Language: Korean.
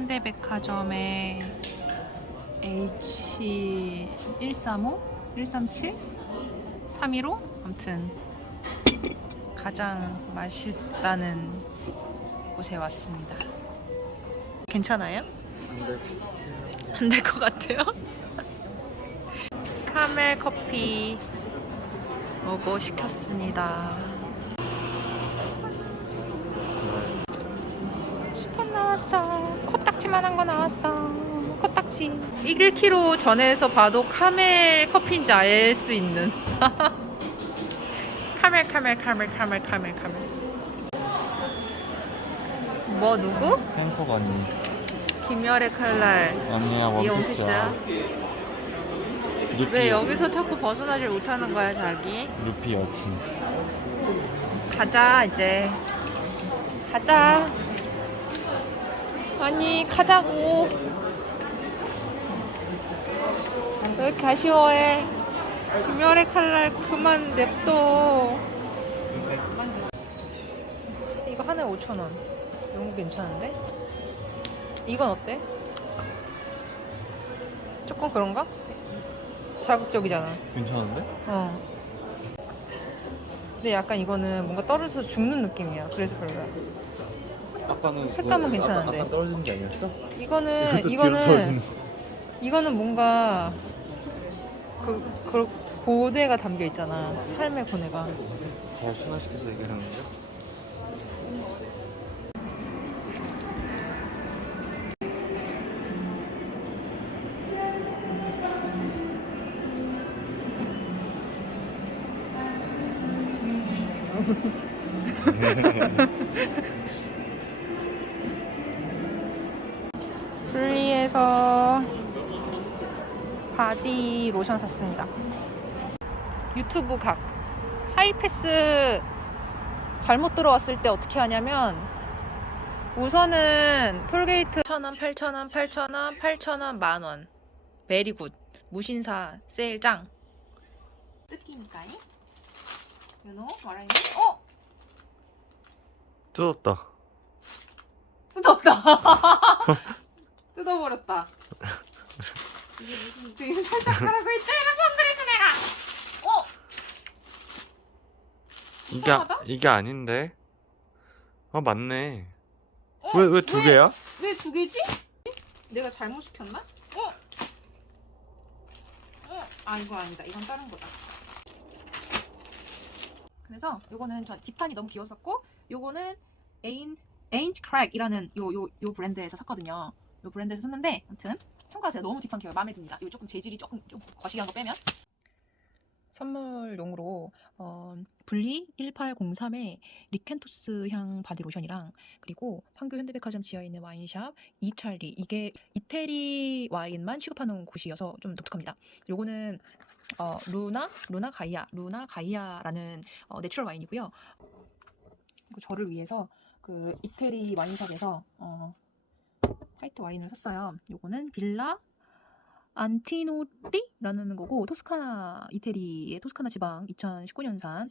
현대백화점의 H135, 137, 315 아무튼 가장 맛있다는 곳에 왔습니다. 괜찮아요? 안 될 것 같아요. 카멜 커피 먹어 시켰습니다. 10분 나왔어. 코딱 지만한 거 나왔어. 코딱지. 1kg 전에서 봐도 카멜 커피인지 알 수 있는. 카멜 카멜 카멜 카멜 카멜 카멜. 뭐 누구? 행콕 언니 김열의 칼날. 언니야 원피스야? 루피, 왜 여기서 자꾸 벗어나질 못하는 거야 자기? 루피 여친 가자 이제 가자 아니 가자고 왜 이렇게 아쉬워해 김열의 칼날 그만 냅둬 이거 하나에 5천원 너무 괜찮은데? 이건 어때? 조금 그런가? 자극적이잖아 괜찮은데? 어. 근데 약간 이거는 뭔가 떨어져서 죽는 느낌이야. 그래서 별로야. 아까는 색감은 뭐, 괜찮은데. 아까, 아까 떨어지는 게 아니었어? 이거는 이것도 뒤로 이거는 떨어지는 이거는 뭔가 그, 그 고뇌가 담겨 있잖아. 삶의 고뇌가. 잘 순화시켜서 얘기하는 거죠? 분리해서 바디 로션 샀습니다. 유튜브 각. 하이패스 잘못 들어왔을 때 어떻게 하냐면 우선은 톨게이트 1,000원, 8,000원, 8,000원, 8,000원, 만원. 베리굿 무신사 세일장. 뜯기니까요. 유노 말하니 어? 뜯었다. 뜯었다. 무슨 지금 살짝 하라고 했죠 여러분 그래서 내가 어 이게, 이상하다? 이게 아닌데 아 맞네 어? 왜 왜 두 개야? 왜두 개지? 내가 잘못 시켰나? 어? 어? 아 이거 아니다. 이건 다른 거다. 그래서 요거는 저 뒷판이 너무 귀여웠었고 요거는 에인 에인트 크랙이라는 요 요 요 브랜드에서 샀거든요. 요 브랜드에서 샀는데 아무튼 참고하세요. 너무 뒷판 귀여워. 마음에 듭니다. 요 조금 재질이 조금 좀 거시기한 거 빼면 선물용으로 어, 분리 1803의 리켄토스 향 바디 로션이랑 그리고 판교 현대백화점 지하에 있는 와인샵 이탈리 이게 이태리 와인만 취급하는 곳이어서 좀 독특합니다. 요거는 어, 루나 루나 가이아 루나 가이아라는 어, 내추럴 와인이고요. 저를 위해서 그 이태리 와인샵에서 어, 화이트 와인을 샀어요. 요거는 빌라 안티노리라는 거고 토스카나 이태리의 토스카나 지방 2019년산